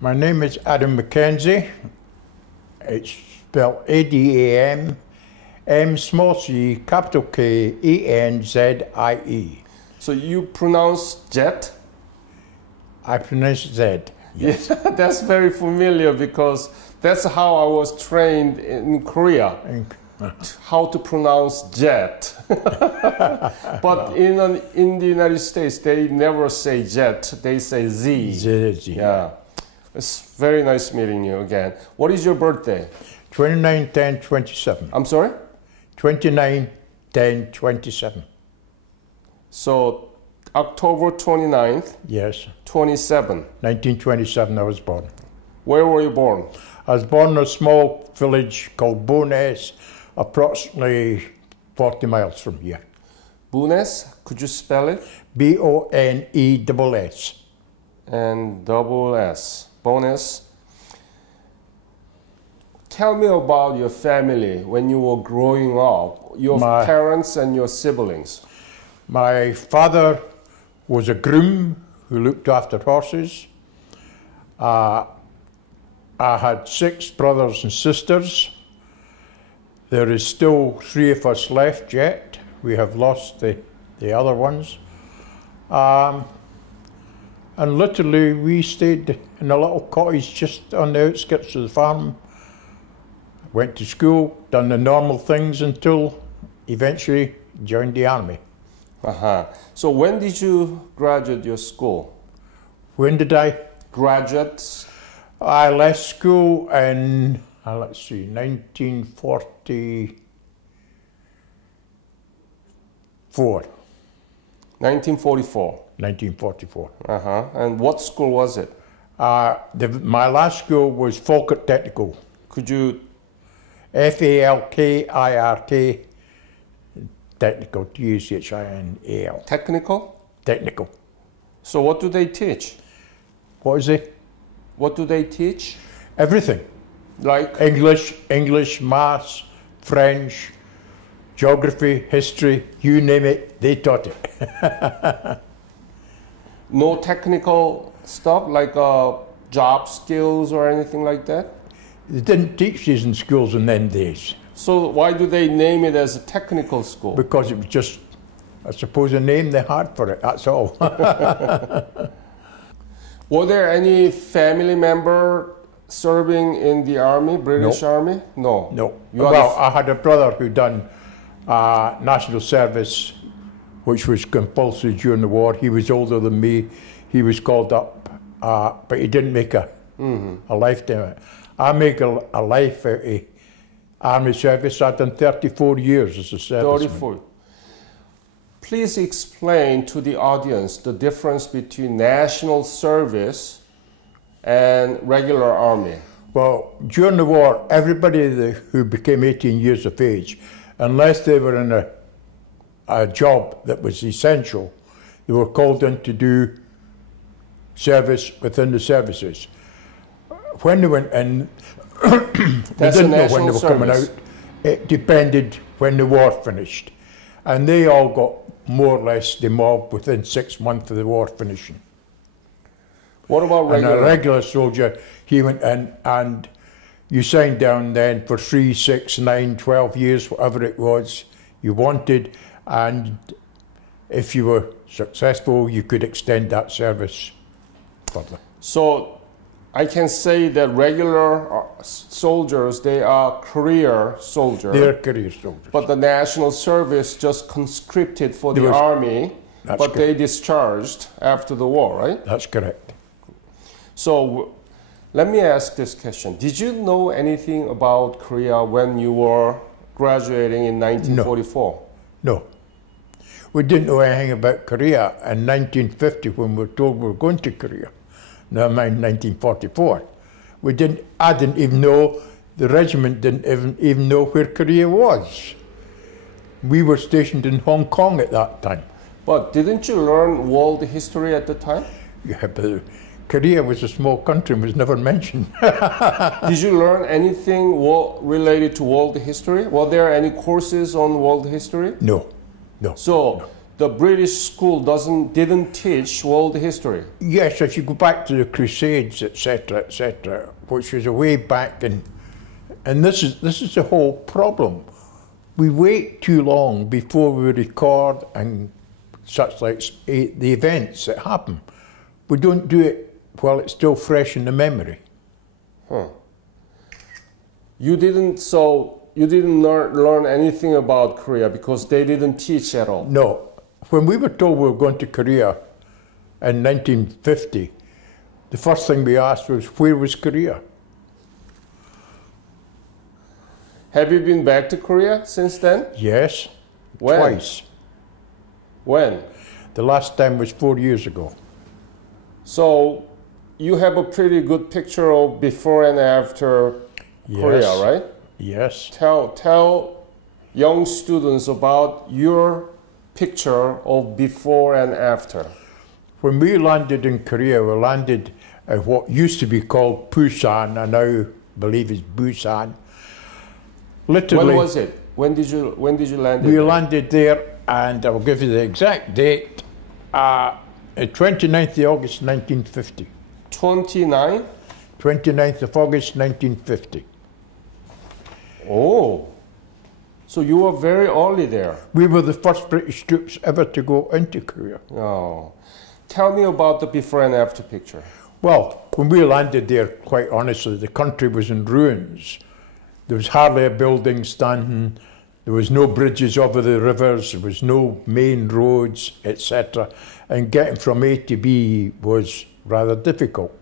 My name is Adam McKenzie. It's spelled A-D-A-M, M small c, capital K, E-N-Z-I-E. So you pronounce jet? I pronounce Z. Yes. Yeah, that's very familiar because that's how I was trained in Korea. How to pronounce jet. But in the United States, they never say jet, they say Z. Z. Yeah. It's very nice meeting you again. What is your birthday? 29-10-27. I'm sorry? 29-10-27. So October 29th? Yes. 27. 1927 I was born. Where were you born? I was born in a small village called Bowness, approximately 40 miles from here. Bowness? Could you spell it? B-O-N-E-S-S. And double S. Bowness. Tell me about your family when you were growing up, your parents and your siblings. My father was a groom who looked after horses. I had 6 brothers and sisters. There is still 3 of us left yet. We have lost the other ones. And literally we stayed in a little cottage just on the outskirts of the farm. Went to school, done the normal things until eventually joined the army. So when did you graduate your school? When did I? Graduate? I left school in, let's see, 1944. 1944? 1944. And what school was it? My last school was Falkirk Technical. Could you? F-A-L-K-I-R-K Technical, T-U-C-H-I-N-A-L. Technical? Technical. So what do they teach? What is it? What do they teach? Everything. Like? English, maths, French, geography, history, you name it, they taught it. No technical stuff like job skills or anything like that? They didn't teach these in schools in them days. So why do they name it as a technical school? Because it was just, I suppose, a name they had for it, that's all. Were there any family member serving in the army, British Army? No. No. Well, I had a brother who done national service, which was compulsory during the war. He was older than me. He was called up, but he didn't make a lifetime of it. I make a life out of army service. I've done 34 years as a serviceman. 34. Please explain to the audience the difference between national service and regular army. Well, during the war, everybody who became 18 years of age, unless they were in a job that was essential, they were called in to do service within the services. When they went in, they didn't know when they were coming out. It depended when the war finished. And they all got more or less demobbed within 6 months of the war finishing. What about regular? And a regular soldier, he went in and you signed down then for 3, 6, 9, 12 years, whatever it was you wanted. And if you were successful, you could extend that service further. So I can say that regular soldiers, they are career soldiers. They're career soldiers. But the national service just conscripted for the army, but they discharged after the war, right? That's correct. So let me ask this question. Did you know anything about Korea when you were graduating in 1944? No. We didn't know anything about Korea in 1950 when we were told we were going to Korea. Never mind 1944. I didn't even know, the regiment didn't even know where Korea was. We were stationed in Hong Kong at that time. But didn't you learn world history at the time? Yeah, but Korea was a small country and was never mentioned. Did you learn anything related to world history? Were there any courses on world history? No. So the British school didn't teach world history. Yes, if you go back to the Crusades, etc., which was a way back, and this is the whole problem. We wait too long before we record and such like the events that happen. We don't do it while it's still fresh in the memory. Huh. You didn't learn anything about Korea because they didn't teach at all? No. When we were told we were going to Korea in 1950, the first thing we asked was, where was Korea? Have you been back to Korea since then? Yes, when? Twice. When? The last time was 4 years ago. So you have a pretty good picture of before and after Korea, right? Yes. Tell young students about your picture of before and after. When we landed in Korea, we landed at what used to be called Busan, I now believe is Busan. Literally, when was it? When did you land? We landed there, and I will give you the exact date. 29th of August 1950. 29? 29th of August 1950. Oh, so you were very early there. We were the first British troops ever to go into Korea. Oh, tell me about the before and after picture. Well, when we landed there, quite honestly, the country was in ruins. There was hardly a building standing. There was no bridges over the rivers. There was no main roads, etc. And getting from A to B was rather difficult.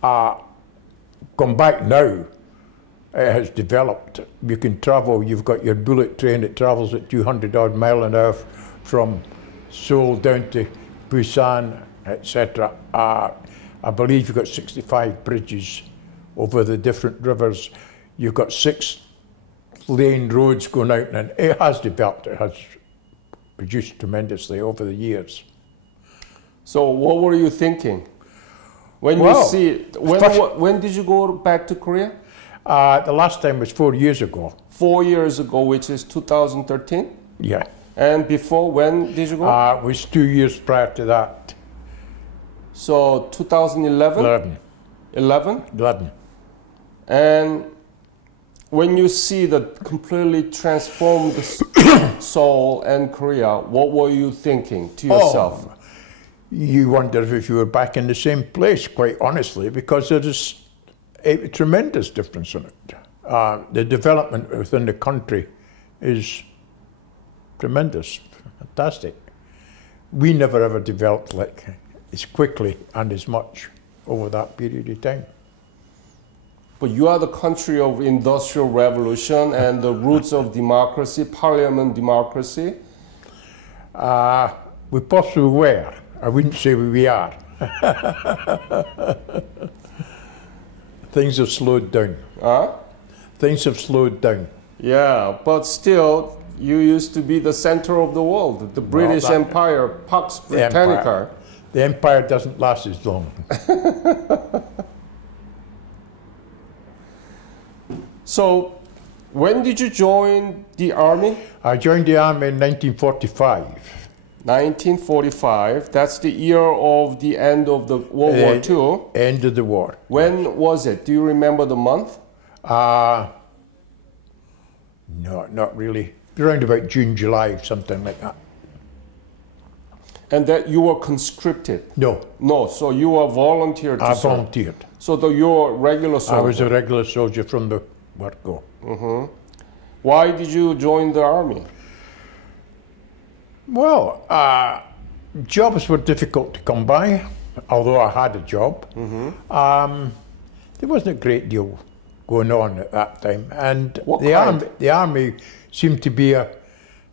Come back now, it has developed. You can travel. You've got your bullet train that travels at 200 odd mile an hour from Seoul down to Busan, etc. I believe you've got 65 bridges over the different rivers. You've got 6-lane roads going out, and it has developed. It has reduced tremendously over the years. So what were you thinking? When did you go back to Korea? The last time was 4 years ago. 4 years ago, which is 2013? Yeah. And before, when did you go? It was 2 years prior to that. So 2011? 11? And when you see the completely transformed Seoul and Korea, what were you thinking to yourself? Oh, you wonder if you were back in the same place, quite honestly, because there is a tremendous difference in it. The development within the country is tremendous, fantastic. We never ever developed like as quickly and as much over that period of time. But you are the country of industrial revolution and the roots of democracy, parliament democracy. We possibly were. I wouldn't say we are. Things have slowed down. Things have slowed down. Yeah, but still, you used to be the center of the world, the British Empire, Pax Britannica. The empire doesn't last as long. So, when did you join the army? I joined the army in 1945. 1945, that's the year of the end of the World War II. End of the war. When was it? Do you remember the month? No, not really. Around about June, July, something like that. And that you were conscripted? No. No, so you were volunteered to serve? I volunteered. So you were a regular soldier? I was a regular soldier from the word-go. Why did you join the army? Well, jobs were difficult to come by, although I had a job. There wasn't a great deal going on at that time. And the army seemed to be an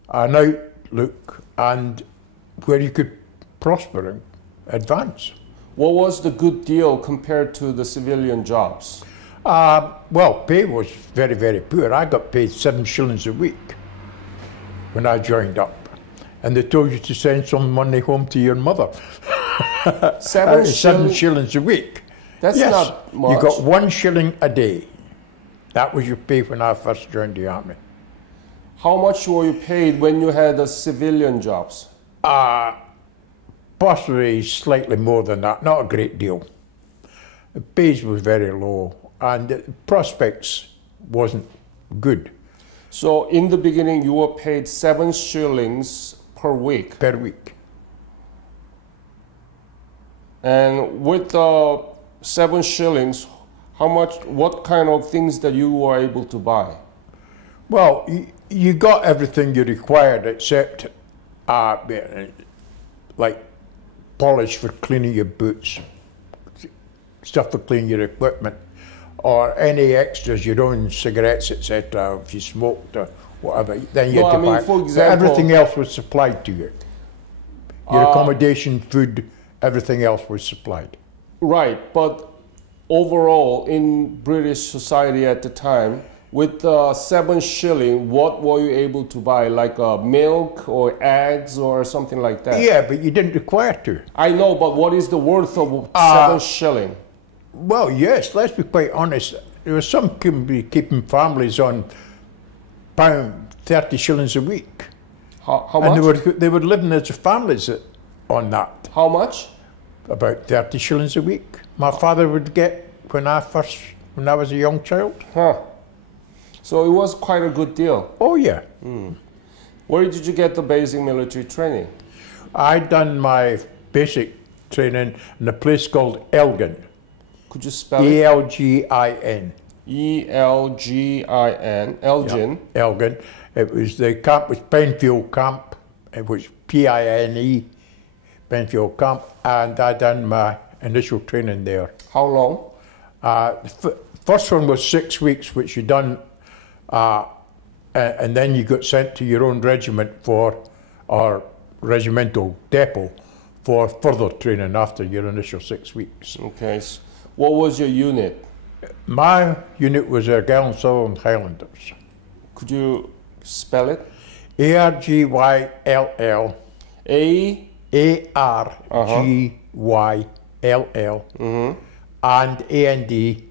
outlook and where you could prosper and advance. What was the good deal compared to the civilian jobs? Well, pay was very, very poor. I got paid 7 shillings a week when I joined up. And they told you to send some money home to your mother. 7 shillings a week. That's not much. You got 1 shilling a day. That was your pay when I first joined the army. How much were you paid when you had the civilian jobs? Possibly slightly more than that, not a great deal. The pay was very low and the prospects wasn't good. So in the beginning, you were paid 7 shillings per week. Per week. And with the 7 shillings, what kind of things that you were able to buy? Well, you got everything you required except like polish for cleaning your boots, stuff for cleaning your equipment, or any extras, your own cigarettes, etc. If you smoked or whatever, then you had to buy. For example, everything else was supplied to you. Your accommodation, food, everything else was supplied. Right, but overall in British society at the time, with 7 shilling, what were you able to buy? Like milk or eggs or something like that? Yeah, but you didn't require to. I know, but what is the worth of 7 shilling? Well, yes, let's be quite honest. There was some keeping families on £30 shillings a week. How much? And they were living as families on that. How much? About 30 shillings a week. My father would get when I was a young child. Huh. So it was quite a good deal. Oh yeah. Where did you get the basic military training? I done my basic training in a place called Elgin. Could you spell it? E-L-G-I-N. E-L-G-I-N. Elgin. Yeah, Elgin. It was the camp was Penfield Camp. It was P-I-N-E, Penfield Camp, and I done my initial training there. How long? The first one was 6 weeks, which you done, and then you got sent to your own regiment or regimental depot for further training after your initial 6 weeks. Okay. So what was your unit? My unit was Gallant Southern Highlanders. Could you spell it? A-R-G-Y-L-L. A-R-G-Y-L-L. And A-N-D.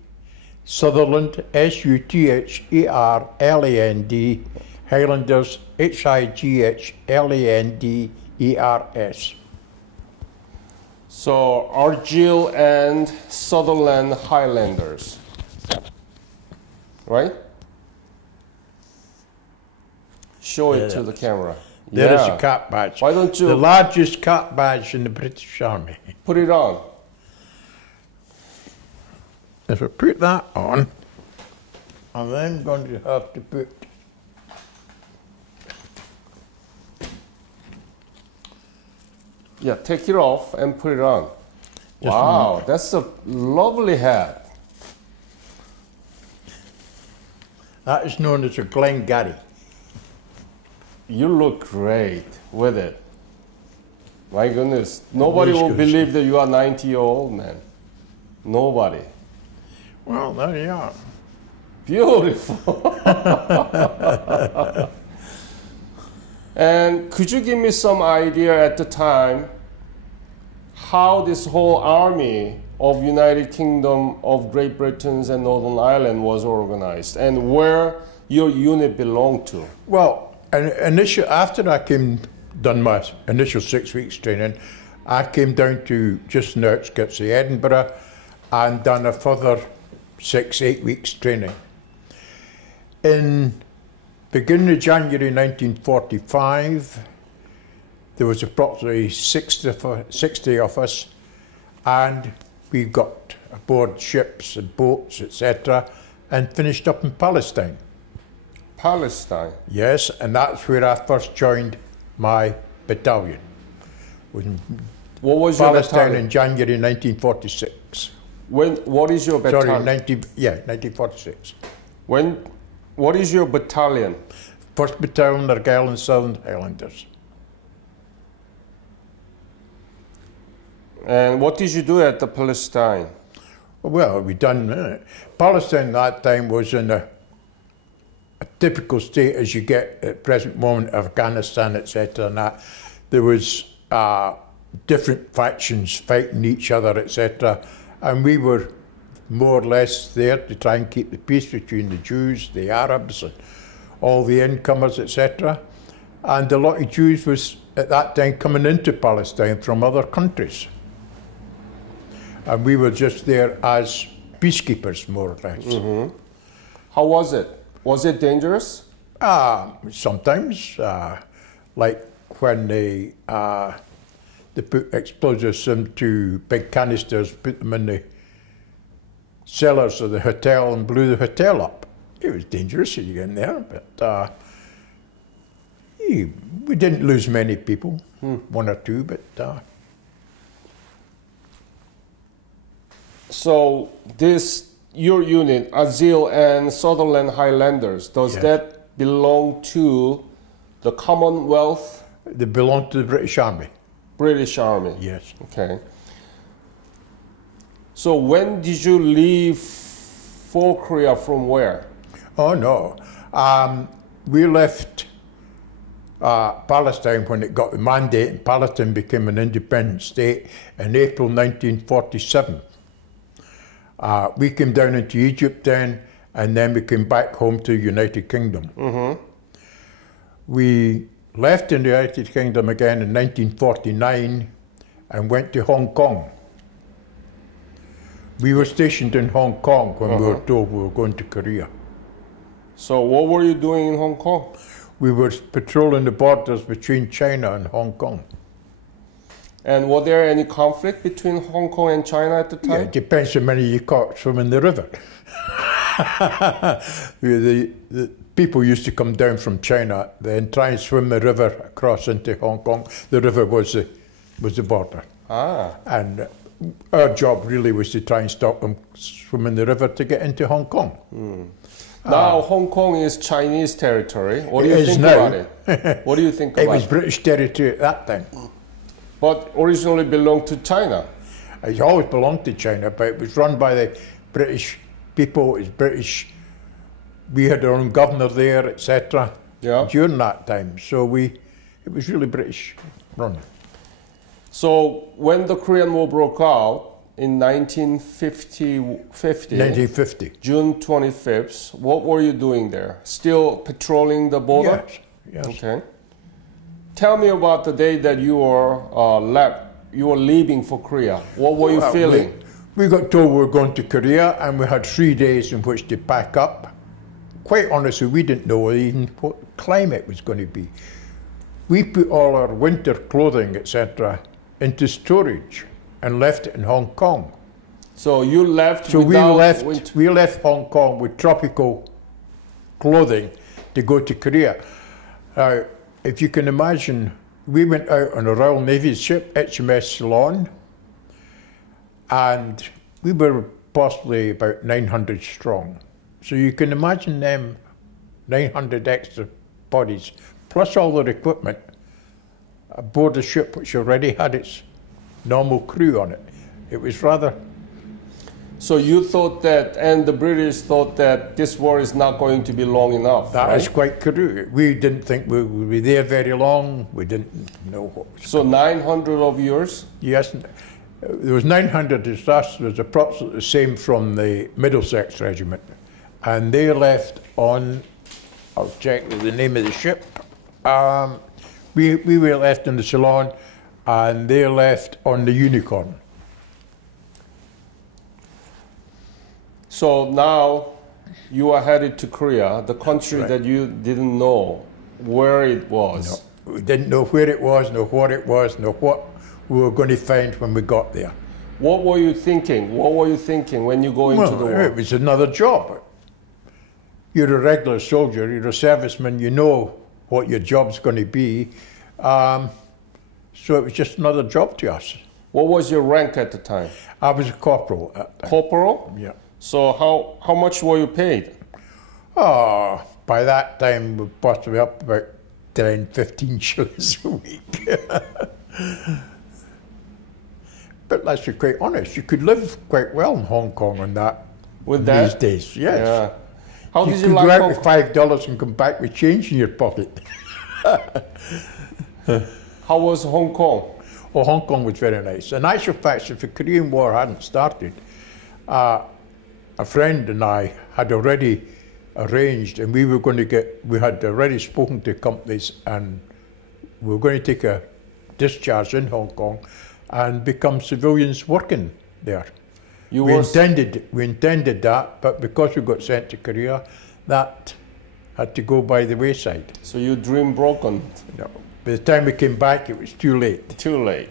Sutherland, S-U-T-H-E-R-L-A-N-D. Highlanders, H-I-G-H-L-A-N-D-E-R-S. So Argyll and Sutherland Highlanders, right? Show it to the camera. There is a cap badge. Why don't you... The largest cap badge in the British Army. Put it on. If I put that on, I'm then going to have to put take it off and put it on. Wow, that's a lovely hat. That is known as a Glengarry. You look great with it. My goodness, nobody will believe that you are 90-year-old man. Nobody. Well, there you are. Beautiful. And could you give me some idea at the time how this whole army of United Kingdom of Great Britain and Northern Ireland was organized and where your unit belonged to? Well, after I done my initial 6 weeks training, I came down to just in the outskirts of Edinburgh and done a further 6-8 weeks training. In beginning of January 1945, there was approximately 60 of us, and we got aboard ships and boats, etc., and finished up in Palestine. Palestine? Yes, and that's where I first joined my battalion. What was your Palestine battalion? in January 1946. What is your battalion? Sorry, 1946. What is your battalion? 1st Battalion, Argyll and Southern Highlanders. And what did you do at the Palestine? Well, Palestine at that time was in a typical state as you get at present moment, Afghanistan, etc. And that there was different factions fighting each other, etc. And we were more or less there to try and keep the peace between the Jews, the Arabs, and all the incomers, etc. And a lot of Jews was at that time coming into Palestine from other countries. And we were just there as peacekeepers, more or less. Mm-hmm. How was it? Was it dangerous? Sometimes, like when they put explosives into big canisters, put them in the cellars of the hotel and blew the hotel up. It was dangerous to get in there, but we didn't lose many people, one or two, but... So your unit, Azil and Sutherland Highlanders, does that belong to the Commonwealth? They belong to the British Army. British Army? Yes. Okay. So when did you leave for Korea, from where? Oh, no. We left Palestine when it got the mandate, and Palestine became an independent state in April 1947. We came down into Egypt then, and then we came back home to the United Kingdom. Mm-hmm. We left in the United Kingdom again in 1949 and went to Hong Kong. We were stationed in Hong Kong when we were told we were going to Korea. So what were you doing in Hong Kong? We were patrolling the borders between China and Hong Kong. And was there any conflict between Hong Kong and China at the time? Yeah, it depends how many you caught swimming the river. The people used to come down from China, then try and swim the river across into Hong Kong. The river was the border. And our job really was to try and stop them swimming the river to get into Hong Kong. Now Hong Kong is Chinese territory. What do you think about it? What do you think about it? It was British territory at that time. But originally belonged to China. It always belonged to China, but it was run by the British people. It was British. We had our own governor there, etc. Yeah. During that time, so it was really British run. So when the Korean War broke out in 1950, June 25th, what were you doing there? Still patrolling the border? Yes. Okay. Tell me about the day that you were leaving for Korea. What were you feeling? We got told we were going to Korea, and we had 3 days in which to pack up. Quite honestly, we didn't know even what climate was going to be. We put all our winter clothing, etc., into storage and left it in Hong Kong. So you left So without we left Hong Kong with tropical clothing to go to Korea. Now, if you can imagine, we went out on a Royal Navy ship, HMS Ceylon, and we were possibly about 900 strong. So you can imagine them 900 extra bodies, plus all their equipment, aboard a ship which already had its normal crew on it. It was rather... So you thought that, and the British thought that this war is not going to be long enough, That is quite true. We didn't think we would be there very long. We didn't know what was So 900 of yours? Yes. There was 900 as us. There was approximately the same from the Middlesex Regiment. And they left on, I'll check the name of the ship. We were left in the Ceylon, and they left on the Unicorn. So now you are headed to Korea, the country that you didn't know where it was. No, we didn't know where it was, nor what it was, nor what we were going to find when we got there. What were you thinking? What were you thinking when you go into the war? It was another job. You're a regular soldier, you're a serviceman, you know what your job's going to be. So it was just another job to us. What was your rank at the time? I was a corporal at that time. Corporal? Yeah. So how much were you paid? Oh, by that time we possibly up about 10, 15 shillings a week. But let's be quite honest, you could live quite well in Hong Kong on that these days. Yes. Yeah. How did you could like go out Hong with $5 and come back with change in your pocket. How was Hong Kong? Oh, Hong Kong was very nice. In actual fact, if the Korean War hadn't started, a friend and I had already arranged, and we had already spoken to companies and we were going to take a discharge in Hong Kong and become civilians working there. We intended that, but because we got sent to Korea, that had to go by the wayside. So your dream broken? No. By the time we came back, it was too late. Too late.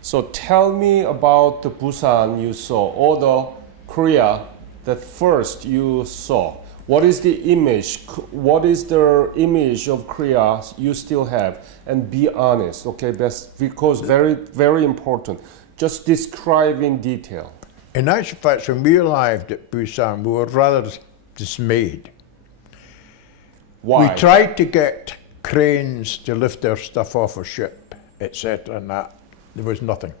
So tell me about the Busan you saw, or the Korea that first you saw. What is the image? What is the image of Korea you still have? And be honest, okay? That's because very, very important. Just describe in detail. In actual fact, when we arrived at Busan, we were rather dismayed. Why? We tried to get cranes to lift their stuff off a ship, etc., and that. There was nothing.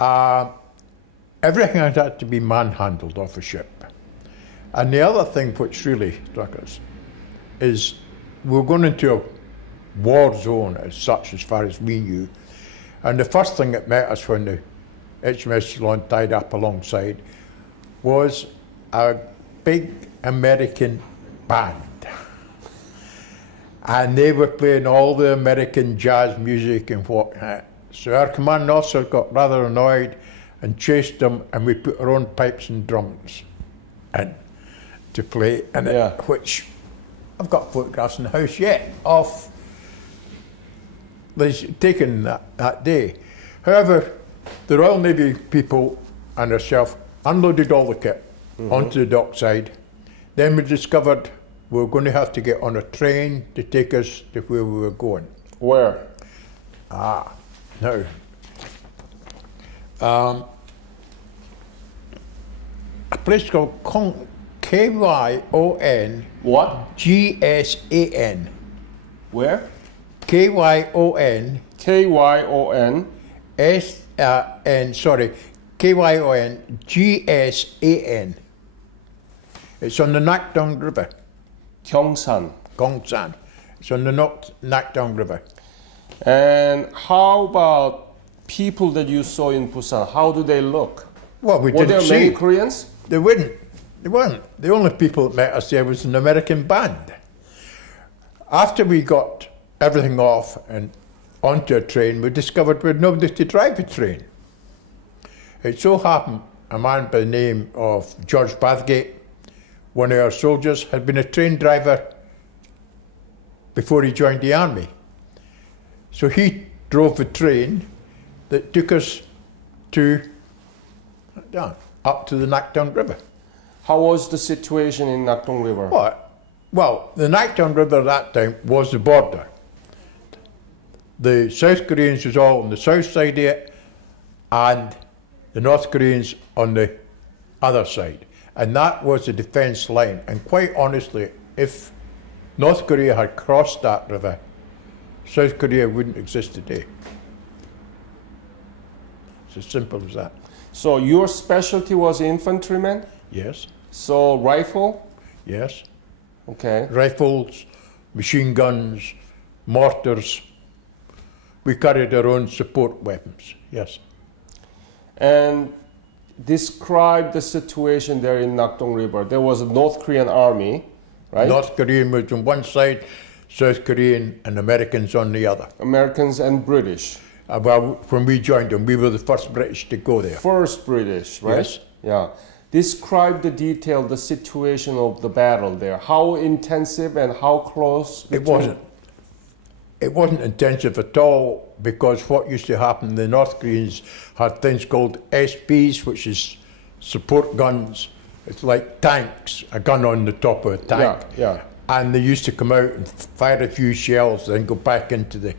Everything had to be manhandled off a ship. And the other thing which really struck us is we were going into a war zone as such, as far as we knew. And the first thing that met us when the HMS Ceylon tied up alongside was a big American band. And they were playing all the American jazz music and whatnot. So our commanding officer got rather annoyed and chased them, and we put our own pipes and drums in to play, and which I've got photographs in the house yet of these taken that day. However, the Royal Navy people and ourselves unloaded all the kit onto the dockside. Then we discovered we were going to have to get on a train to take us to where we were going. Where? Now, a place called K-Y-O-N. What? G-S-A-N. Where? K-Y-O-N. K-Y-O-N. S-N, sorry. K-Y-O-N. G-S-A-N. It's on the Nakdong River. Gyeongsan. Gyeongsan. It's on the Nakdong River. And how about people that you saw in Busan? How do they look? Well, we Were didn't see. there many Koreans? They weren't. The only people that met us there was an American band. After we got everything off and onto a train, we discovered we had nobody to drive a train. It so happened a man by the name of George Bathgate, one of our soldiers, had been a train driver before he joined the army. So he drove the train that took us up to the Nakdong River. How was the situation in Nakdong River? Well, the Nakdong River at that time was the border. The South Koreans was all on the south side of it, and the North Koreans on the other side. And that was the defence line. And quite honestly, if North Korea had crossed that river, South Korea wouldn't exist today. It's as simple as that. So your specialty was infantryman? Yes. So rifle? Yes. Okay. Rifles, machine guns, mortars. We carried our own support weapons, yes. And describe the situation there in Nakdong River. There was a North Korean army, right? North Korean was on one side, South Korean and Americans on the other. Americans and British. Well, when we joined them, we were the first British to go there. First British, right? Yes. Yeah. Describe the detail, the situation of the battle there. How intensive and how close? It wasn't intensive at all, because what used to happen, the North Koreans had things called SPs, which is support guns. It's like tanks, a gun on the top of a tank. Yeah. And they used to come out and fire a few shells, then go back into the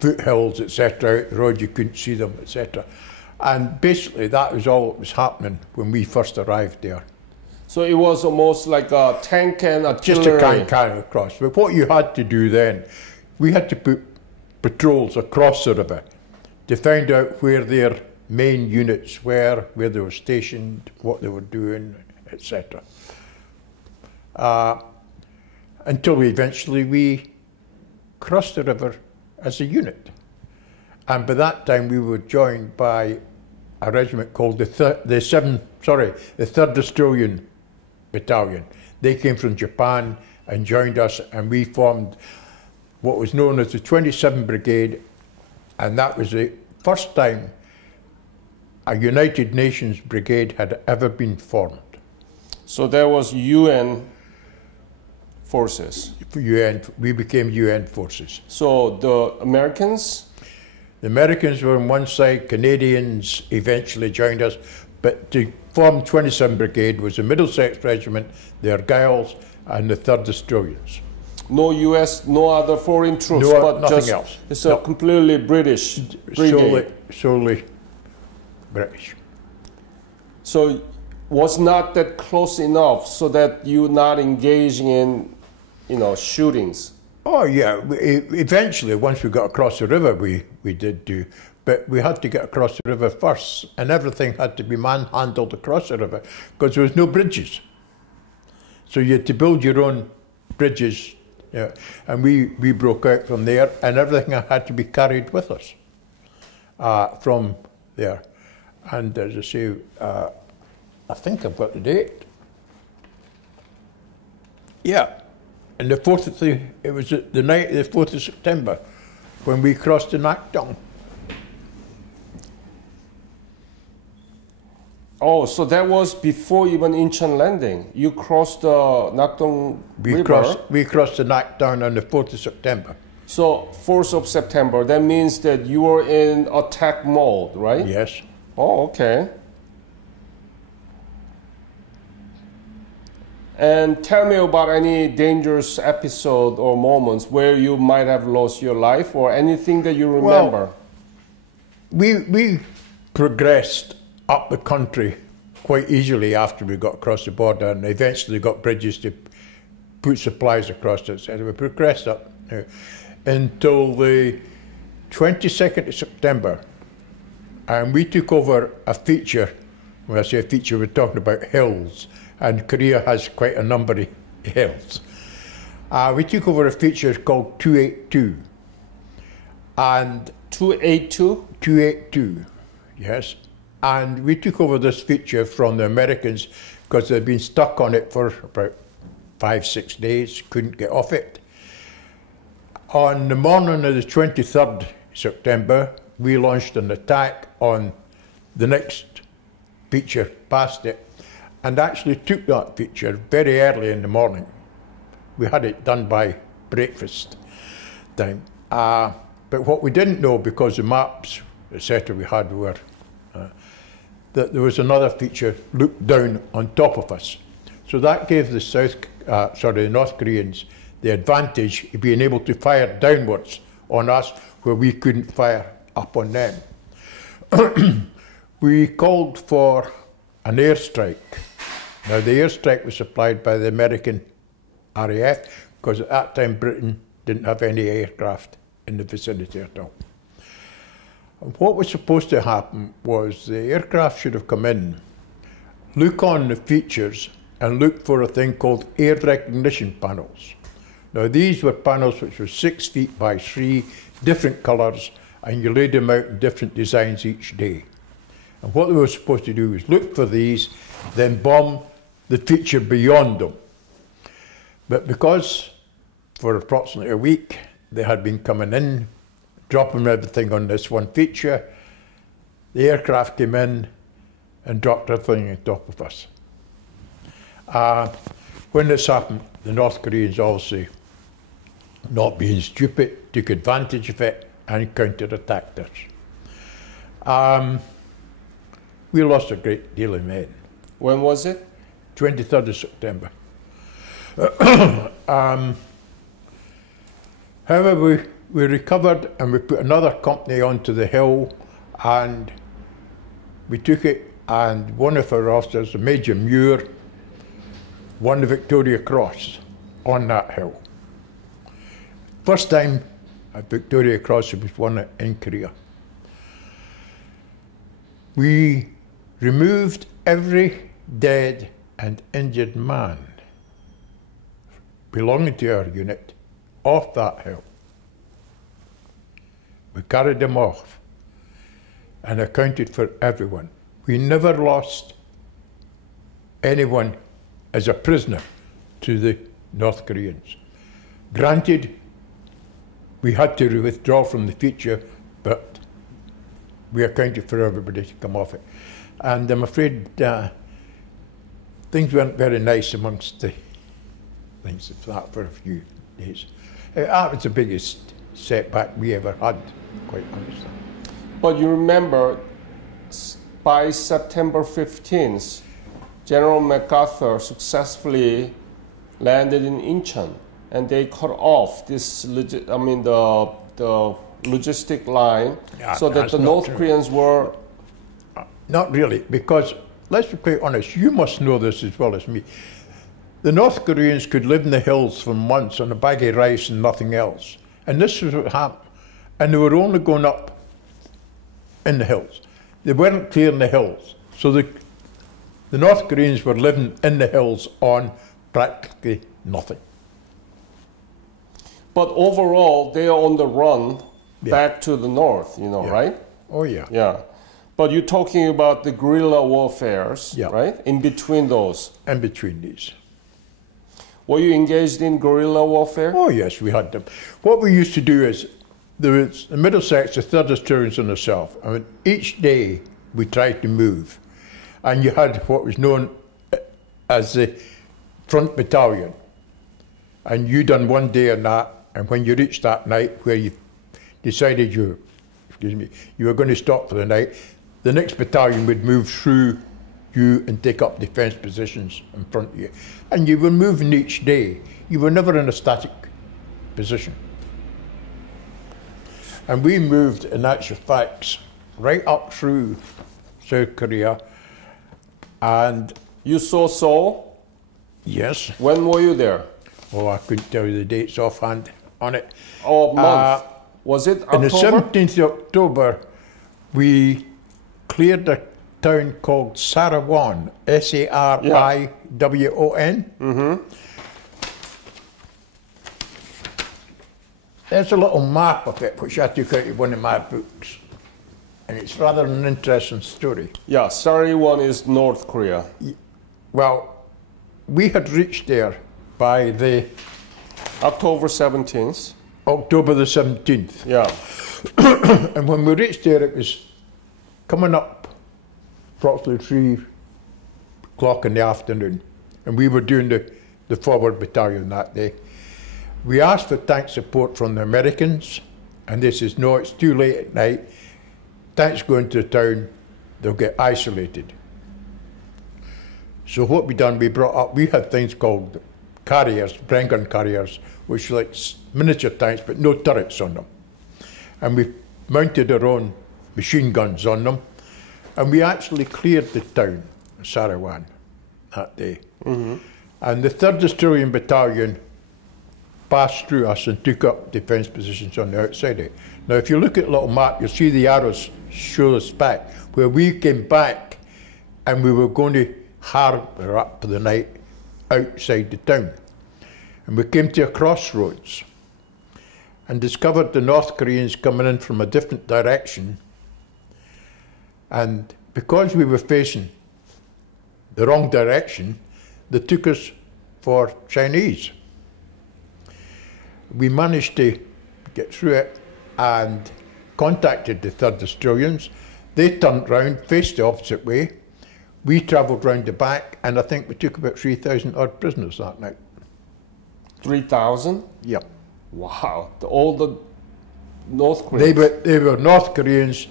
foothills, etc. Out the road, you couldn't see them, etc. And basically that was all that was happening when we first arrived there. So it was almost like a tank and artillery. Just a tank carrying across. But what you had to do then, we had to put patrols across the river to find out where their main units were, where they were stationed, what they were doing, etc. Until eventually we crossed the river as a unit. And by that time we were joined by a regiment called the 3rd Australian Battalion. They came from Japan and joined us, and we formed what was known as the 27th Brigade, and that was the first time a United Nations brigade had ever been formed. So there was UN forces. We became UN forces. So the Americans? The Americans were on one side, Canadians eventually joined us, but to form 27th Brigade was the Middlesex Regiment, the Argylls, and the 3rd Australians. No US, no other foreign troops, No, but nothing just else. it's a completely British brigade. Solely British. So was not that close enough so that you're not engaging in, shootings? Oh yeah, eventually once we got across the river we did do, but we had to get across the river first, and everything had to be manhandled across the river because there was no bridges. So you had to build your own bridges, and we broke out from there, and everything had to be carried with us from there. And as I say, I think I've got the date. Yeah. And the 4th it was the night of the 4th of September when we crossed the Nakdong. Oh, so that was before even Incheon landing. You crossed the Nakdong River. We crossed the Nakdong on the 4th of September. So 4th of September, that means that you were in attack mode, right? Yes. Oh, okay. And tell me about any dangerous episode or moments where you might have lost your life or anything that you remember. Well, we progressed up the country quite easily after we got across the border, and eventually got bridges to put supplies across it. So we progressed up until the 22nd of September, and we took over a feature. When I say a feature, we're talking about hills, and Korea has quite a number of hills. We took over a feature called 282. And 282? 282, yes. And we took over this feature from the Americans because they'd been stuck on it for about 5-6 days, couldn't get off it. On the morning of the 23rd September, we launched an attack on the next feature past it, and actually took that feature very early in the morning. We had it done by breakfast time. But what we didn't know, because the maps, etc. we had were, that there was another feature looked down on top of us. So that gave the North Koreans the advantage of being able to fire downwards on us where we couldn't fire up on them. We called for an airstrike. Now the airstrike was supplied by the American RAF because at that time Britain didn't have any aircraft in the vicinity at all. And what was supposed to happen was the aircraft should have come in, look on the features and look for a thing called air recognition panels. Now these were panels which were 6 feet by 3, different colours, and you laid them out in different designs each day. And what they were supposed to do was look for these, then bomb the feature beyond them. But because for approximately a week they had been coming in, dropping everything on this one feature, the aircraft came in and dropped everything on top of us. When this happened, the North Koreans obviously, not being stupid, took advantage of it and counter-attacked us. We lost a great deal of men. When was it? 23rd of September. However, we recovered and we put another company onto the hill, and we took it, and one of our officers, Major Muir, won the Victoria Cross on that hill. First time a Victoria Cross was won in Korea. We removed every dead and injured man belonging to our unit off that hill. We carried them off and accounted for everyone. We never lost anyone as a prisoner to the North Koreans. Granted, we had to withdraw from the future, but we accounted for everybody to come off it. And I'm afraid things weren't very nice amongst the things of that for a few days. That was the biggest setback we ever had, quite honestly. But you remember, by September 15th, General MacArthur successfully landed in Incheon, and they cut off this, the logistic line, so that the North Koreans were... Not really, because let's be quite honest, you must know this as well as me. The North Koreans could live in the hills for months on a bag of rice and nothing else. And this was what happened. And they were only going up in the hills. They weren't clearing the hills. So the North Koreans were living in the hills on practically nothing. But overall, they are on the run back to the north, right? Oh, yeah. Yeah. But you're talking about the guerrilla warfares, right? In between those. In between these. Were you engaged in guerrilla warfare? Oh, yes, we had them. What we used to do is, there was the Middlesex, the 3rd Australians and the South. I mean, each day we tried to move. And you had what was known as the front battalion. And you done one day on that, and when you reached that night where you decided you were going to stop for the night, the next battalion would move through you and take up defence positions in front of you. And you were moving each day. You were never in a static position. And we moved, in actual facts, right up through South Korea. And you saw Seoul? Yes. When were you there? Oh, I couldn't tell you the dates offhand on it. Oh, month. Was it October? On the 17th of October, we cleared a town called Sarawon, S-A-R-I-W-O-N. Mm-hmm. There's a little map of it, which I took out of one of my books. And it's rather an interesting story. Yeah, Sarawon is North Korea. Well, we had reached there by the... October 17th. October the 17th. Yeah. And when we reached there, it was coming up approximately 3 o'clock in the afternoon. And we were doing the forward battalion that day. We asked for tank support from the Americans, and they says, no, it's too late at night. Tanks go into the town, they'll get isolated. So what we done, we had things called carriers, Brengan carriers, which are like miniature tanks, but no turrets on them. And we mounted our own machine guns on them, and we actually cleared the town, Sarawon, that day. Mm-hmm. And the 3rd Australian Battalion passed through us and took up defence positions on the outside of it. Now, if you look at a little map, you'll see the arrows show us back, where we came back and we were going to harbour up for the night outside the town. And we came to a crossroads and discovered the North Koreans coming in from a different direction. And because we were facing the wrong direction, they took us for Chinese. We managed to get through it and contacted the 3rd Australians. They turned round, faced the opposite way. We travelled round the back, and I think we took about 3,000 odd prisoners that night. 3,000? Yep. Wow. All the North Koreans? They were North Koreans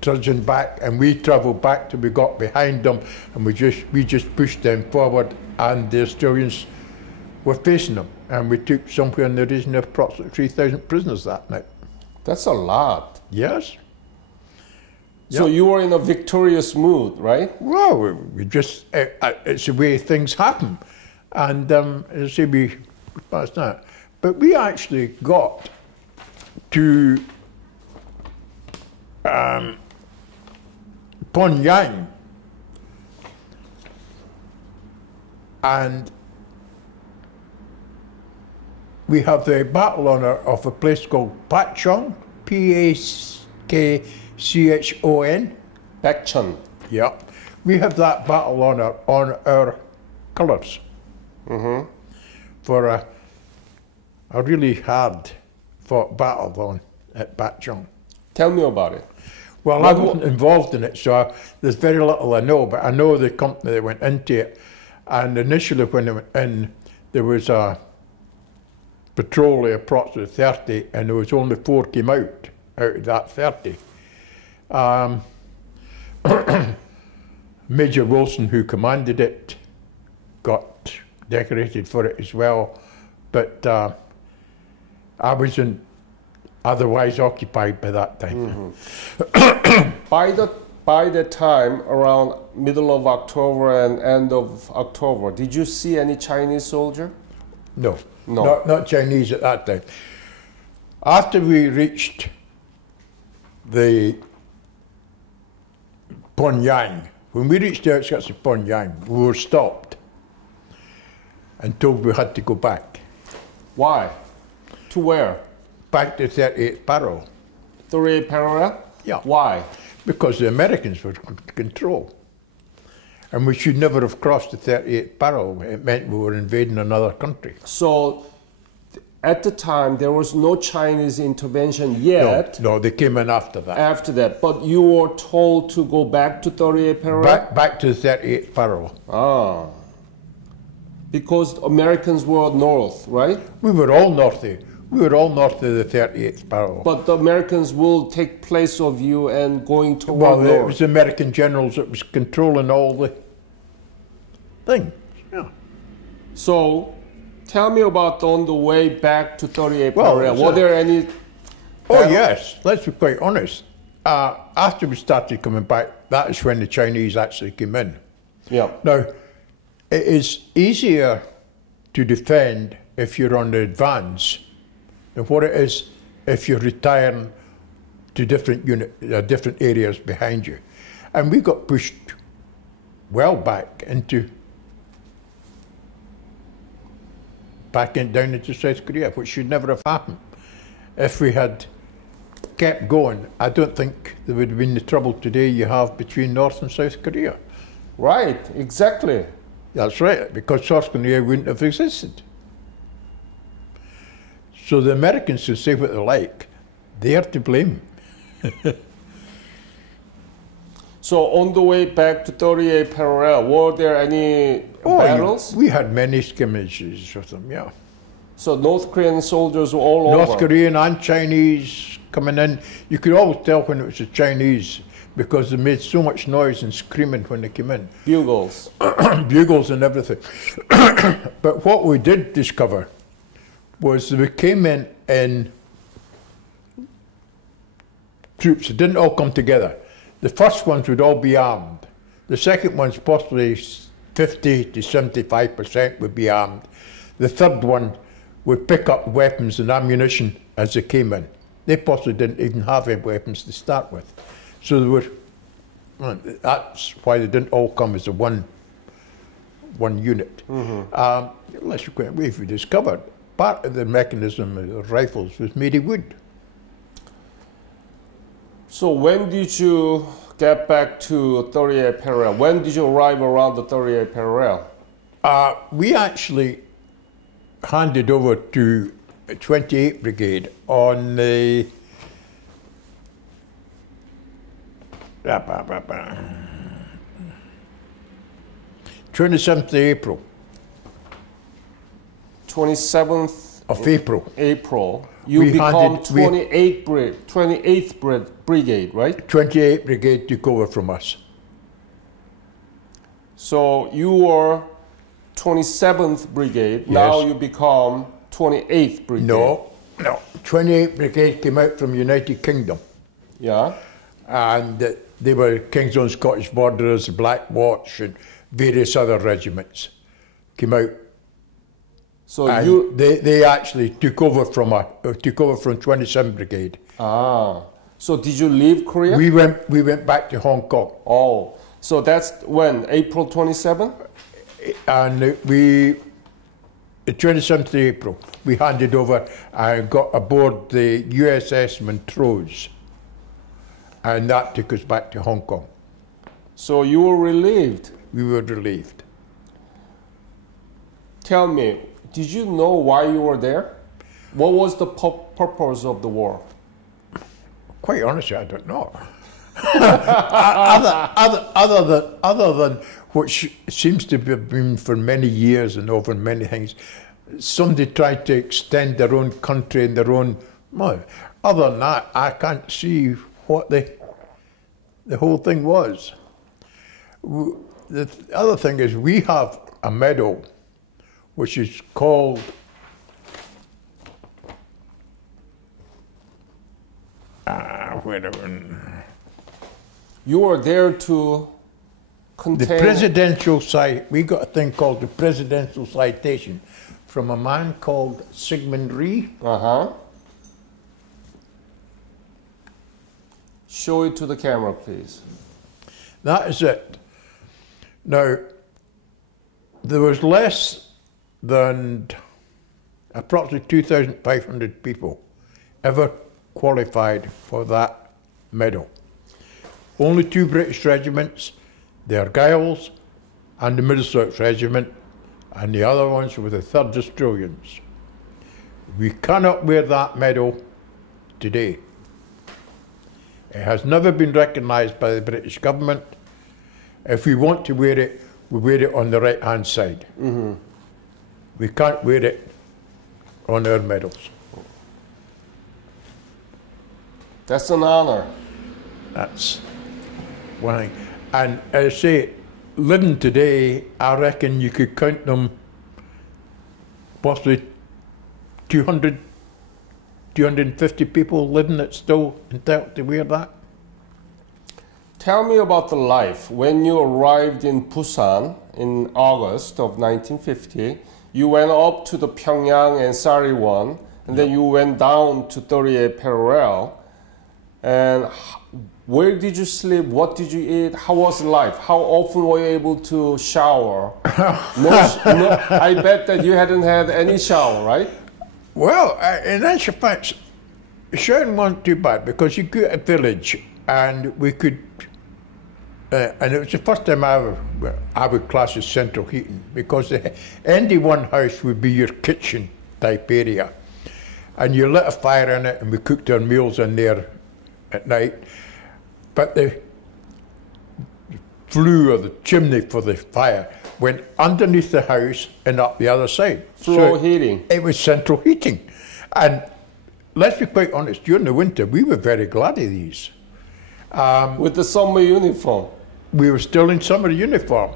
trudging back, and we travelled back till we got behind them, and we just pushed them forward, and the Australians were facing them, and we took somewhere in the region of approximately 3,000 prisoners that night. That's a lot. Yes. So you were in a victorious mood, right? Well, we just, it's the way things happen. And as I say, we passed that. But we actually got to Pyongyang, and we have the battle honour of a place called Pakchon, P-A-K-C-H-O-N. Pakchon. Yeah. We have that battle honour on our colours for a really hard fought battle on at Batchong. Tell me about it. Well, I wasn't involved in it, so there's very little I know, but I know the company that went into it. And initially when they went in, there was a patrol of approximately 30, and there was only 4 came out of that 30. Major Wilson, who commanded it, got decorated for it as well, but I wasn't otherwise occupied by that time. By the time around middle of October and end of October, did you see any Chinese soldier? No, No. not Chinese at that time. After we reached the Pyongyang, when we reached the outskirts of Pyongyang, we were stopped and told we had to go back. Why? To where? Back to 38th Parallel. 38 parallel? Yeah. Why? Because the Americans were in control. And we should never have crossed the 38th parallel. It meant we were invading another country. So at the time, there was no Chinese intervention yet. No, they came in after that. After that, but you were told to go back to 38 parallel? Back to the 38th parallel. Ah. Because Americans were north, right? We were all northy. We were all north of the 38th parallel. But the Americans will take place of you and going toward Well, north. it was the American generals that was controlling all the things. Yeah. So, tell me about on the way back to 38 Well, parallel. Were there any? Oh yes, let's be quite honest. After we started coming back, that is when the Chinese actually came in. Yeah. Now, it is easier to defend if you're on the advance than what it is if you're retiring to different areas behind you. And we got pushed well back into down into South Korea, which should never have happened. If we had kept going, I don't think there would have been the trouble today you have between North and South Korea. Right, exactly. That's right, because South Korea wouldn't have existed. So the Americans can say what they like, they are to blame. So on the way back to 38 parallel, were there any battles? We had many skirmishes with them, yeah. So North Korean soldiers were all over? North Korean and Chinese coming in. You could always tell when it was the Chinese because they made so much noise and screaming when they came in. Bugles. Bugles and everything. But what we did discover was that we came in troops. It didn't all come together. The first ones would all be armed. The second ones, possibly 50 to 75% would be armed. The third one would pick up weapons and ammunition as they came in. They possibly didn't even have any weapons to start with. So they were, that's why they didn't all come as a one unit. Unless we discovered part of the mechanism of the rifles was made of wood. So when did you get back to 38 parallel? When did you arrive around the 38 parallel? We actually handed over to 28th Brigade on the 27th of April. 27th of April. April. You become 28th Brigade, right? 28th Brigade took over from us. So you were 27th Brigade, Yes. now you become 28th Brigade. No. 28th Brigade came out from United Kingdom. Yeah. And they were King's Own Scottish Borderers, Black Watch, and various other regiments came out. So and they actually took over from 27th Brigade. Ah. So did you leave Korea? We went back to Hong Kong. Oh. So that's when? April 27th? And the 27th of April, we handed over and got aboard the USS Montrose. And that took us back to Hong Kong. So you were relieved? We were relieved. Tell me, did you know why you were there? What was the purpose of the war? Quite honestly, I don't know. other than which seems to have been for many years and over many things, somebody tried to extend their own country and their own. Well, other than that, I can't see what the whole thing was. The other thing is we have a medal which is called You were there to contain... The presidential we got a thing called the presidential citation from a man called Sigmund Rhee. Uh-huh. Show it to the camera, please. That is it. Now, there was less than approximately 2,500 people ever qualified for that medal. Only 2 British regiments, the Argylls and the Middlesex Regiment, and the other ones were the 3rd Australians. We cannot wear that medal today. It has never been recognised by the British government. If we want to wear it, we wear it on the right-hand side. Mm-hmm. We can't wear it on our medals. That's an honour. That's one thing. And as I say, living today, I reckon you could count them possibly 200, 250 people living that still entitled to wear that. Tell me about the life. When you arrived in Busan in August of 1950, you went up to the Pyongyang and Sariwon, and then you went down to 38 Parallel. And where did you sleep? What did you eat? How was life? How often were you able to shower? I bet that you hadn't had any shower, right? Well, in actual fact, showering wasn't too bad because you go to a village and we could, and it was the first time I would class as central heating because the ND1 house would be your kitchen type area. And you lit a fire in it and we cooked our meals in there at night. But the flue or the chimney for the fire went underneath the house and up the other side. Floor heating. It was central heating. And let's be quite honest, during the winter, we were very glad of these. With the summer uniform. We were still in summer uniform.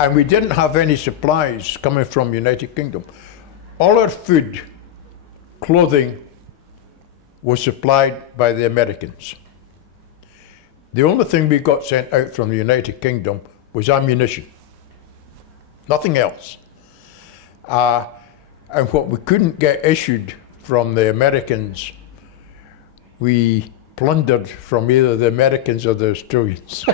And we didn't have any supplies coming from United Kingdom. All our food, clothing, was supplied by the Americans. The only thing we got sent out from the United Kingdom was ammunition. Nothing else. And what we couldn't get issued from the Americans, we plundered from either the Americans or the Australians.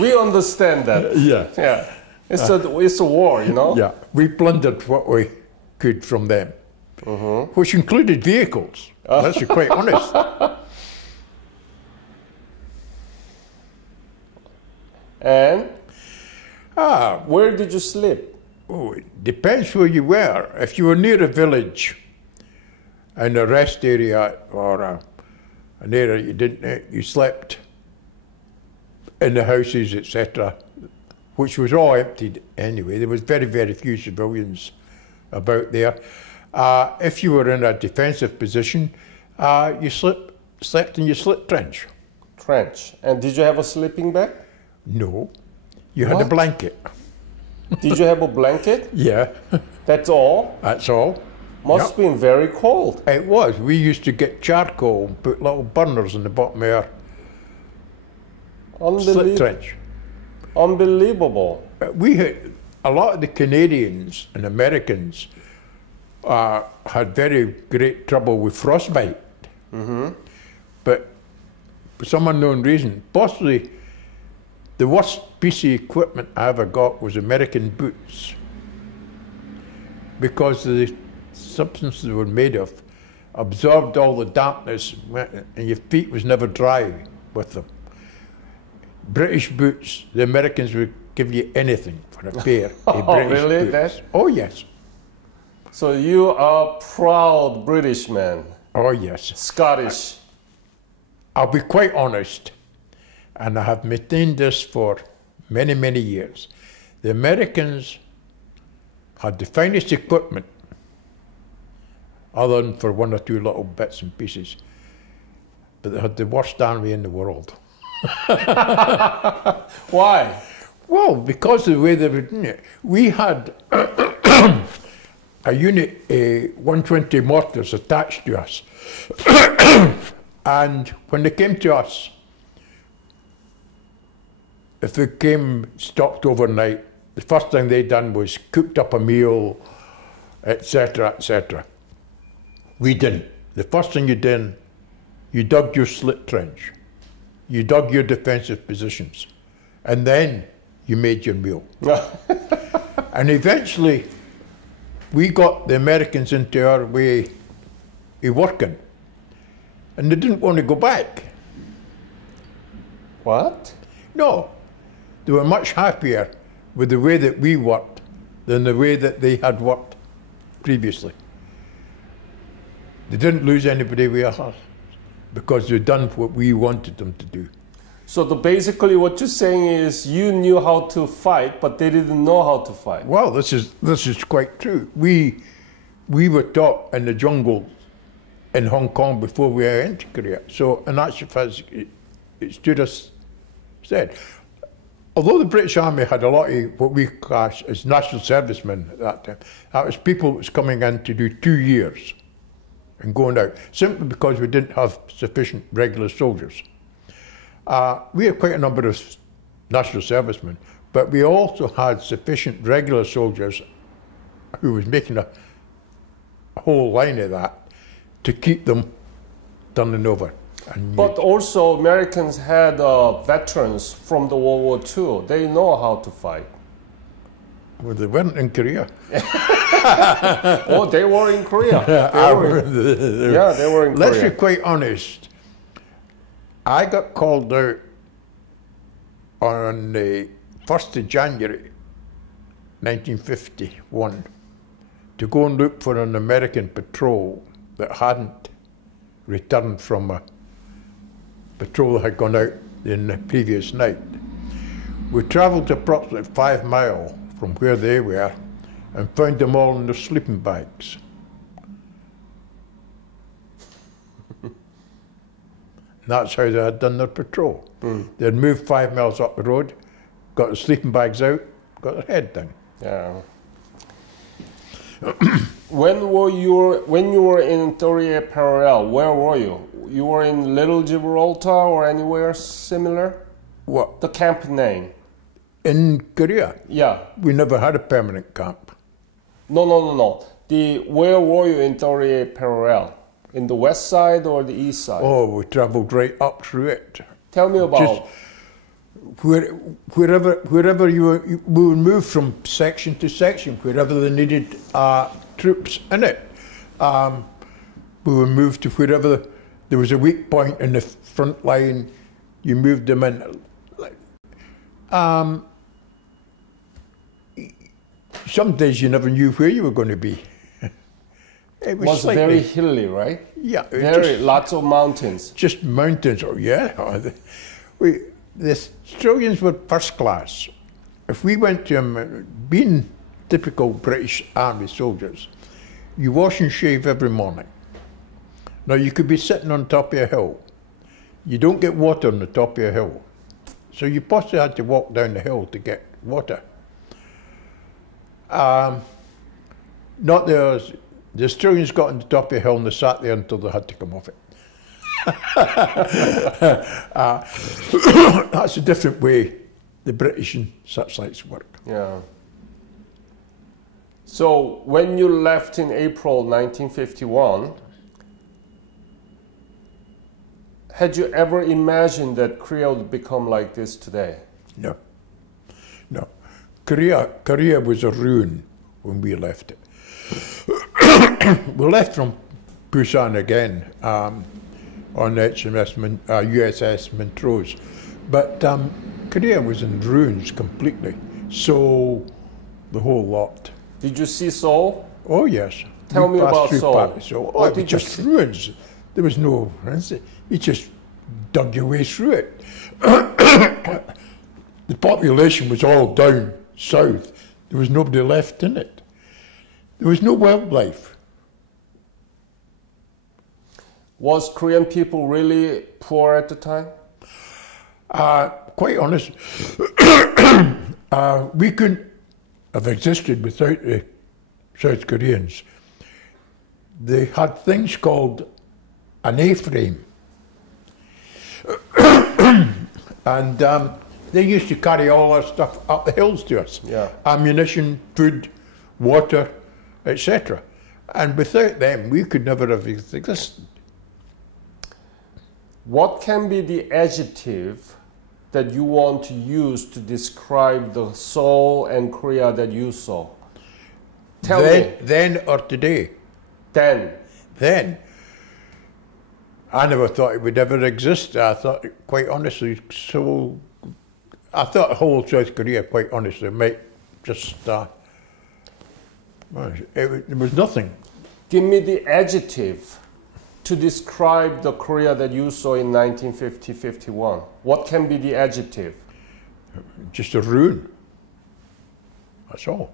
We understand that. Yeah. Yeah. It's a war, you know? Yeah. We plundered what we could from them, which included vehicles. Let's be quite honest. And where did you sleep? Oh, it depends where you were. If you were near a village, in a rest area or an area you slept in the houses, etc., which was all emptied anyway. There was very, very few civilians about there. If you were in a defensive position, you slept in your slip trench. Trench. And did you have a sleeping bag? No. You had a blanket. Did you have a blanket? Yeah. That's all? That's all. Must have been very cold. It was. We used to get charcoal and put little burners in the bottom of our slip trench. Unbelievable. We had a lot of the Canadians and Americans had very great trouble with frostbite. But for some unknown reason, possibly the worst piece of equipment I ever got was American boots, because the substance they were made of absorbed all the dampness and your feet was never dry with them. British boots, the Americans would give you anything for a pair of British boots. That? Oh yes. So you are proud British man. Oh, yes. Scottish. I'll be quite honest, and I have maintained this for many, many years. The Americans had the finest equipment, other than for one or two little bits and pieces, but they had the worst army in the world. Why? Well, because of the way they were doing it. We had a unit, 120 mortars attached to us. And when they came to us, if they came, stopped overnight, the first thing they done was cooked up a meal, etc., etc. We didn't. The first thing you did, you dug your slit trench. You dug your defensive positions. And then you made your meal. And eventually, we got the Americans into our way of working. And they didn't want to go back. What? No. They were much happier with the way that we worked than the way that they had worked previously. They didn't lose anybody with us because they'd done what we wanted them to do. So basically what you're saying is you knew how to fight, but they didn't know how to fight. Well, this is quite true. We were taught in the jungle in Hong Kong before we went into Korea. So in actual fact, it stood us said. Although the British Army had a lot of what we class as national servicemen at that time, that was people that was coming in to do 2 years and going out, simply because we didn't have sufficient regular soldiers. We had quite a number of national servicemen, but we also had sufficient regular soldiers who was making a whole line of that to keep them turning over. But also Americans had veterans from the World War II. They know how to fight. Well, they weren't in Korea. Oh, they were in Korea. They were in Korea. Let's be quite honest. I got called out on the 1st of January 1951 to go and look for an American patrol that hadn't returned from a patrol that had gone out in the previous night. We travelled approximately 5 miles from where they were and found them all in their sleeping bags. And that's how they had done their patrol. They'd moved 5 miles up the road, got the sleeping bags out, got their head down. Yeah. When you were in 38 Parallel, where were you? You were in Little Gibraltar or anywhere similar? What? The camp name. In Korea? Yeah. We never had a permanent camp. No. Where were you in 38 Parallel? In the west side or the east side? Oh, we travelled right up through it. Tell me about... Just wherever you were, we would move from section to section, wherever they needed troops in it. We would move to wherever there was a weak point in the front line, you moved them in. Some days you never knew where you were going to be. It was very hilly, right? Yeah. Lots of mountains. Just mountains, oh yeah. The Australians were first class. If we went to them, being typical British Army soldiers, you wash and shave every morning. Now you could be sitting on top of a hill. You don't get water on the top of a hill. So you possibly had to walk down the hill to get water. The Australians got on the top of the hill and they sat there until they had to come off it. That's a different way the British and such likes work. Yeah. So when you left in April 1951, had you ever imagined that Korea would become like this today? No. Korea was a ruin when we left it. We left from Busan again on USS Montrose, but Korea was in ruins completely. So the whole lot. Did you see Seoul? Oh yes. Tell me about Seoul. So What it was did you just see? ruins. There was no ruins. You just dug your way through it. The population was all down south. There was nobody left in it. There was no wildlife. Was Korean people really poor at the time? Quite honest, we couldn't have existed without the South Koreans. They had things called an A-frame. And they used to carry all our stuff up the hills to us. Yeah. Ammunition, food, water, etc. And without them, we could never have existed. What can be the adjective that you want to use to describe the Seoul and Korea that you saw? Tell me. Then or today? Then. Then. I never thought it would ever exist. I thought, quite honestly, so... I thought the whole South Korea, quite honestly, might just... it was nothing. Give me the adjective to describe the Korea that you saw in 1950-51. What can be the adjective? Just a ruin. That's all.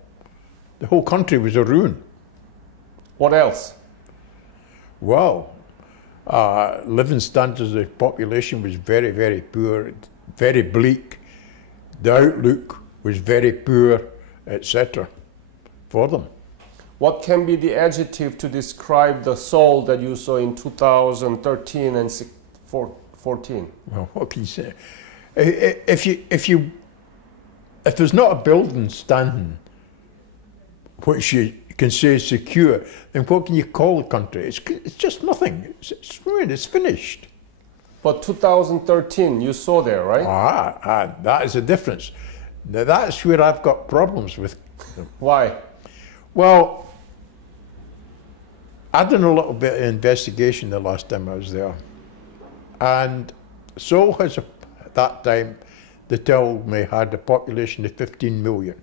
The whole country was a ruin. What else? Wow. Living standards of the population was very, very poor, very bleak. The outlook was very poor, etc. for them. What can be the adjective to describe the Seoul that you saw in 2013 and 14? Well, what can you say? If there's not a building standing which you can say is secure, then what can you call the country? It's just nothing. It's ruined. It's finished. But 2013, you saw there, right? That is a difference. Now that's where I've got problems with them. Why? Well, I done a little bit of investigation the last time I was there, and Seoul has, at that time, they told me, had a population of 15 million.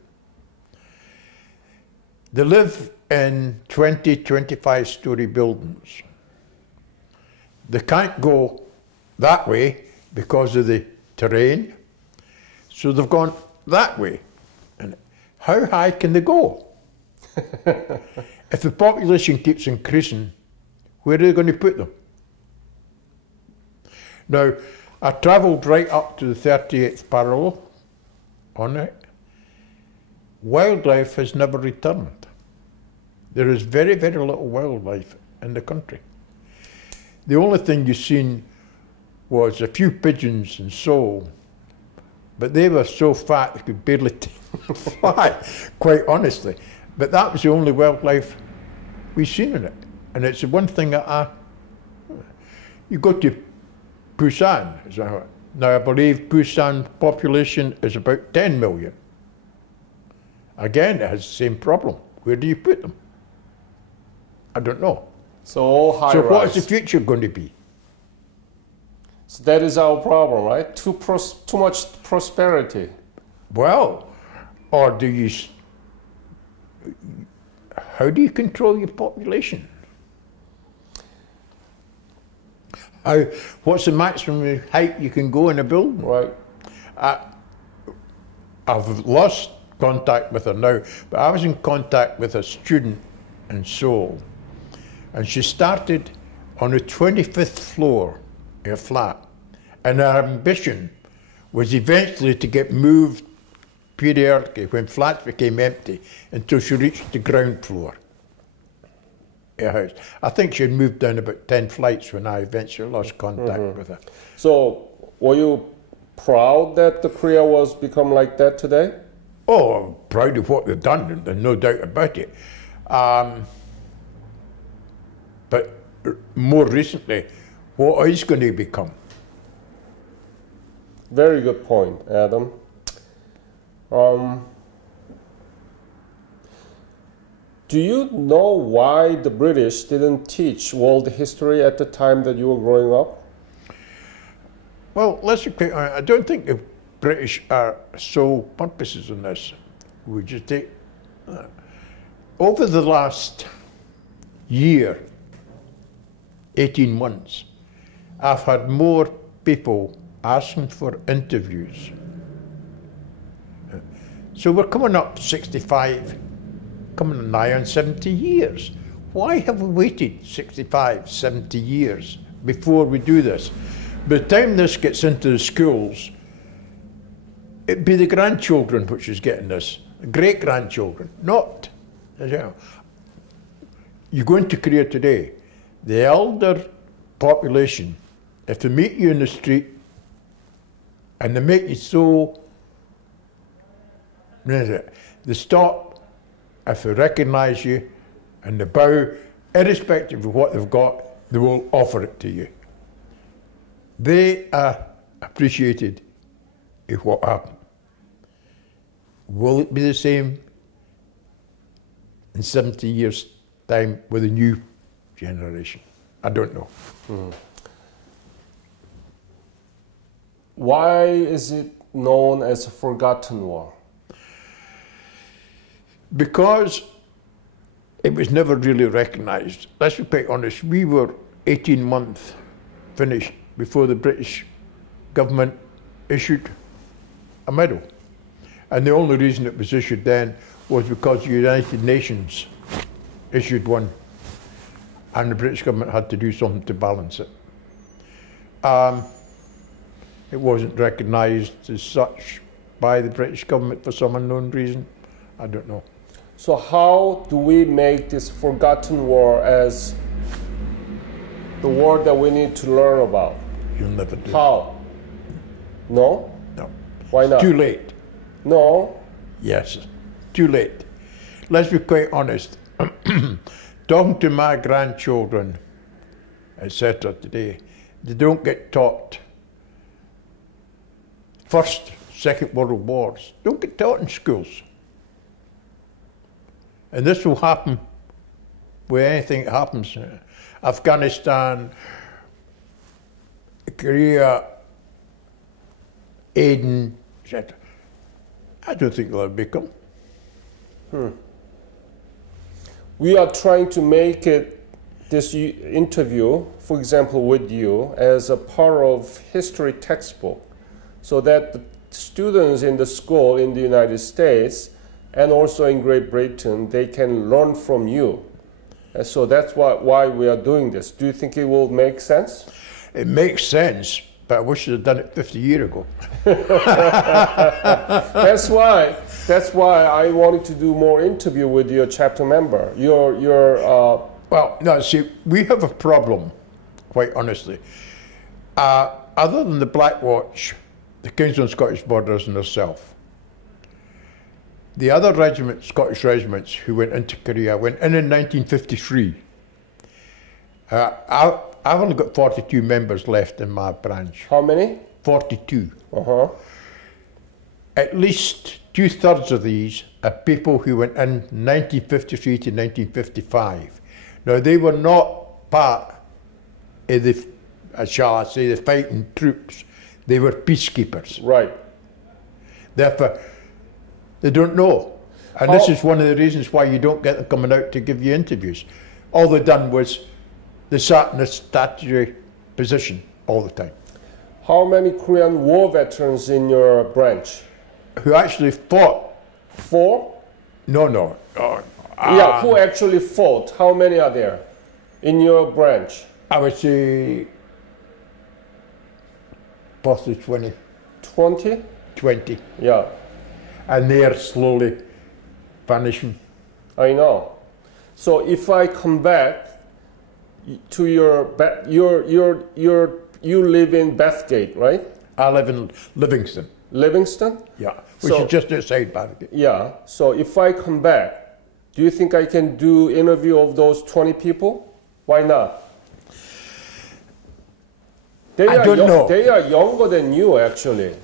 They live in 20, 25-story buildings. They can't go that way because of the terrain, so they've gone that way. And how high can they go? If the population keeps increasing, where are they going to put them? Now, I travelled right up to the 38th parallel on it. Wildlife has never returned. There is very, very little wildlife in the country. The only thing you've seen was a few pigeons in Seoul, but they were so fat they could barely fly, quite honestly. But that was the only wildlife we've seen in it. And it's the one thing that you go to Busan. Now I believe Busan population is about 10 million. Again, it has the same problem. Where do you put them? I don't know. So all high So rise. what is the future going to be? So that is our problem, right? Too much prosperity. Well, or do you... How do you control your population? What's the maximum height you can go in a building? Right. I've lost contact with her now, but I was in contact with a student in Seoul, and she started on the 25th floor in a flat, and her ambition was eventually to get moved periodically when flats became empty until she reached the ground floor of a house. I think she had moved down about 10 flights when I eventually lost contact with her. So were you proud that the Korea was become like that today? Oh, I'm proud of what they've done, there's no doubt about it. But more recently, what is going to become? Very good point, Adam. Do you know why the British didn't teach world history at the time that you were growing up? Well, let's be clear, I don't think the British are sole purposes in this. We just take... over the last year, 18 months, I've had more people asking for interviews. So we're coming up to 65, coming nigh on 70 years. Why have we waited 65, 70 years before we do this? By the time this gets into the schools, it'd be the grandchildren which is getting this, the great-grandchildren, not, you know. You go into Korea today, the elder population, if they meet you in the street and they make you so, they stop, if they recognize you, and they bow, irrespective of what they've got, they will offer it to you. They are appreciated if what happened. Will it be the same in 70 years' time with a new generation? I don't know. Mm. Why is it known as a forgotten war? Because it was never really recognized. Let's be quite honest, we were 18 months finished before the British government issued a medal. And the only reason it was issued then was because the United Nations issued one and the British government had to do something to balance it. It wasn't recognised as such by the British government for some unknown reason. I don't know. So how do we make this forgotten war as the war that we need to learn about? You'll never do. How? No? No. Why not? Too late. No? Yes, too late. Let's be quite honest. Talking to my grandchildren, etc. today, they don't get taught First, Second World Wars. Don't get taught in schools. And this will happen with anything that happens. Afghanistan, Korea, Aden, etc. I don't think they'll become. We are trying to make it, this interview, for example, with you, as a part of history textbook, so that the students in the school in the United States and also in Great Britain, they can learn from you. And so that's why we are doing this. Do you think it will make sense? It makes sense, but I wish I'd done it 50 years ago. That's why I wanted to do more interview with your chapter member. Well, no, see, we have a problem, quite honestly. Other than the Black Watch, the Kings on Scottish Borders and ourselves, the other regiments, Scottish regiments who went into Korea, went in 1953. I've only got 42 members left in my branch. How many? 42. Uh-huh. At least 2/3 of these are people who went in 1953 to 1955. Now, they were not part of the, shall I say, the fighting troops. They were peacekeepers. Right. Therefore, they don't know. And this is one of the reasons why you don't get them coming out to give you interviews. All they done was they sat in a statutory position all the time. How many Korean war veterans in your branch? Who actually fought? 4? No. Yeah, who actually fought? How many are there in your branch? I would say possibly 20. 20? 20. Yeah. And they're slowly vanishing. I know. So if I come back to you live in Bathgate, right? I live in Livingston. Livingston? Yeah, which is just outside Bathgate. Yeah. So if I come back, do you think I can do interview of those 20 people? Why not? I don't know. They are younger than you, actually.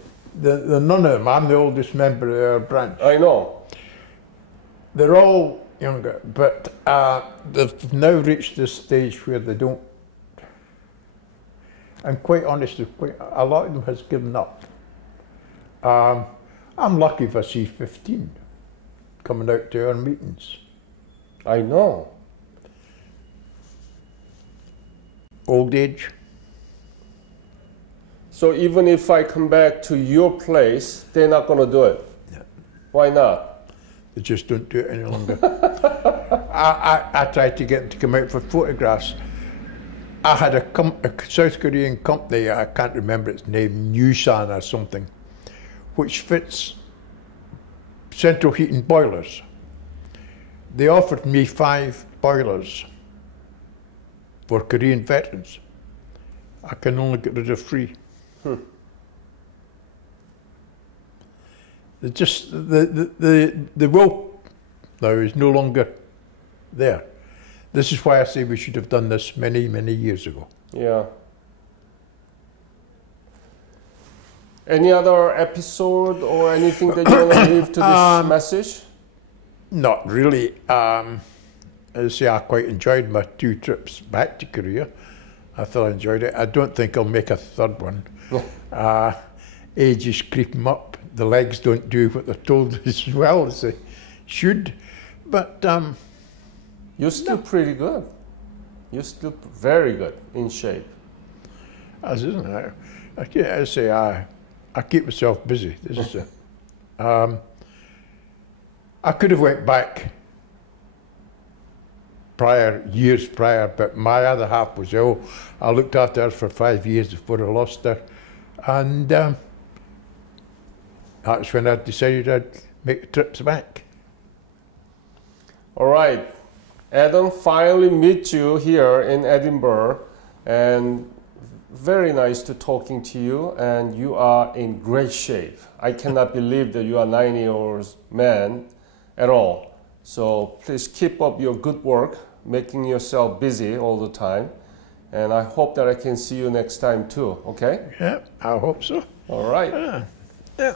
None of them. I'm the oldest member of our branch. I know. They're all younger, but they've now reached this stage where they don't. I'm quite honest, a lot of them has given up. I'm lucky if I see 15 coming out to our meetings. I know. Old age. So even if I come back to your place, they're not going to do it? Yeah. Why not? They just don't do it any longer. I tried to get them to come out for photographs. I had a South Korean company, I can't remember its name, Newsan or something, which fits central heating boilers. They offered me 5 boilers for Korean veterans. I can only get rid of 3. Just the will now is no longer there. This is why I say we should have done this many, many years ago. Yeah. Any other episode or anything that you want to leave to this message? Not really. As I say, I quite enjoyed my 2 trips back to Korea. I thought I enjoyed it. I don't think I'll make a 3rd one. Age is creeping up. The legs don't do what they're told as well as they should. But you're still pretty good. You're still very good, in shape. As isn't it? I say I keep myself busy. This is I could have went back years prior, but my other half was ill. I looked after her for 5 years before I lost her, and that's when I decided I'd make the trips back. All right, Adam, finally meet you here in Edinburgh, and very nice to talking to you, and you are in great shape. I cannot believe that you are 90-year-old man at all. So please keep up your good work, making yourself busy all the time. And I hope that I can see you next time too, okay? Yeah, I hope so. All right. Yeah.